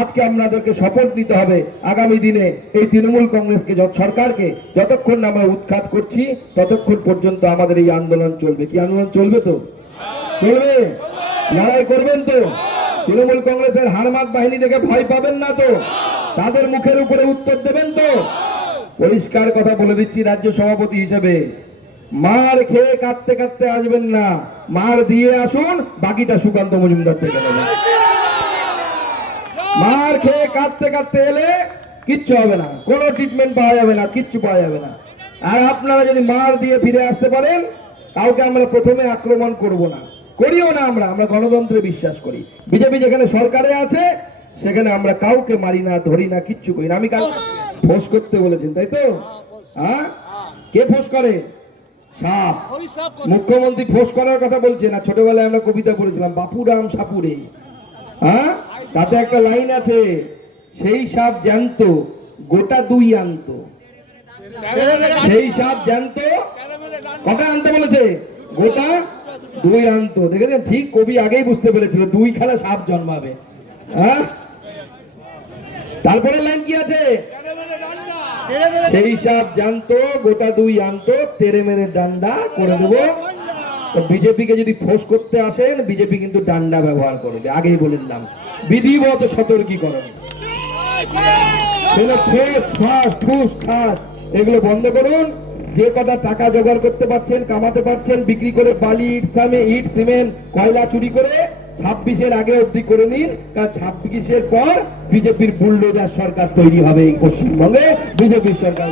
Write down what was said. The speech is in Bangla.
আজকে আপনাদেরকে শপথ নিতে হবে আগামী দিনে এই তৃণমূল কংগ্রেসকে সরকারকে, যতক্ষণ না আমরা উৎখাত করছি, ততক্ষণ পর্যন্ত আমাদের এই আন্দোলন চলবে। কি আন্দোলন চলবে তো? চলবে। লড়াই করবেন তো? তৃণমূল কংগ্রেসের হারমাত বাহিনী দেখে ভয় পাবেন না তো? তাদের মুখের উপরে উত্তর দেবেন তো? পরিষ্কার কথা বলে দিচ্ছি রাজ্য সভাপতি হিসেবে। মার খেয়ে কাঁদতে কাঁদতে আসবেন না। মার দিয়ে আসুন, বাকিটা সুকান্ত মজুমদার থেকে মার খেয়ে কাঁদতে কাঁদতে এলে কিচ্ছু হবে না। কোনো ট্রিটমেন্ট পাওয়া যাবে না, কিচ্ছু পাওয়া যাবে না। আর আপনারা যদি মার দিয়ে ফিরে আসতে পারেন, কাউকে আমরা প্রথমে আক্রমণ করব না। করিও না আমরা আমরা গণতন্ত্রে বিশ্বাস করি। বিজেপি যেখানে সরকারে আছে, সেখানে আমরা কাউকে মারি না, ধরি না, কিচ্ছু করি না। আমি কাল ফোস করতে বলেছেন, তাই তো? হ্যাঁ কে ফোস করে? সাপ। মুখ্যমন্ত্রী ফোস করার কথা বলছে না? ছোটবেলায় আমরা কবিতা পড়েছিলাম, বাপুরাম সাপুরে। হ্যাঁ তাতে একটা লাইন আছে, সেই সাপ জ্যান্ত, গোটা দুই আনত। সেই সাপ জ্যান্ত, কটা আনতে বলেছে? গোটা দুই আনত। দেখেছেন? ঠিক কবি আগেই বুঝতে পেরেছিল, দুই খেলা সাপ জন্মাবে। হ্যাঁ? তারপরে লাইন কি আছে? সেই সাপ জানতো গোটা দুই আনতো, তেরে মেরে ডান্ডা করে দেবো। বিজেপিকে যদি ফোর্স করতে আসেন, বিজেপি কিন্তু ডান্ডা ব্যবহার করবে। আগেই বলে দিলাম বিধিবত সতর্কীকরণ। এগুলো বন্ধ করুন। যে কটা টাকা জোগাড় করতে পারছেন, কামাতে পারছেন, বিক্রি করে বালি, ইট, সামে, ইট, সিমেন্ট, কয়লা চুরি করে ছাব্বিশের আগে অবধি করে নিন ছাব্বিশের পর বিজেপির বুলডোজার সরকার তৈরি হবে এই পশ্চিমবঙ্গে। বিজেপির সরকার।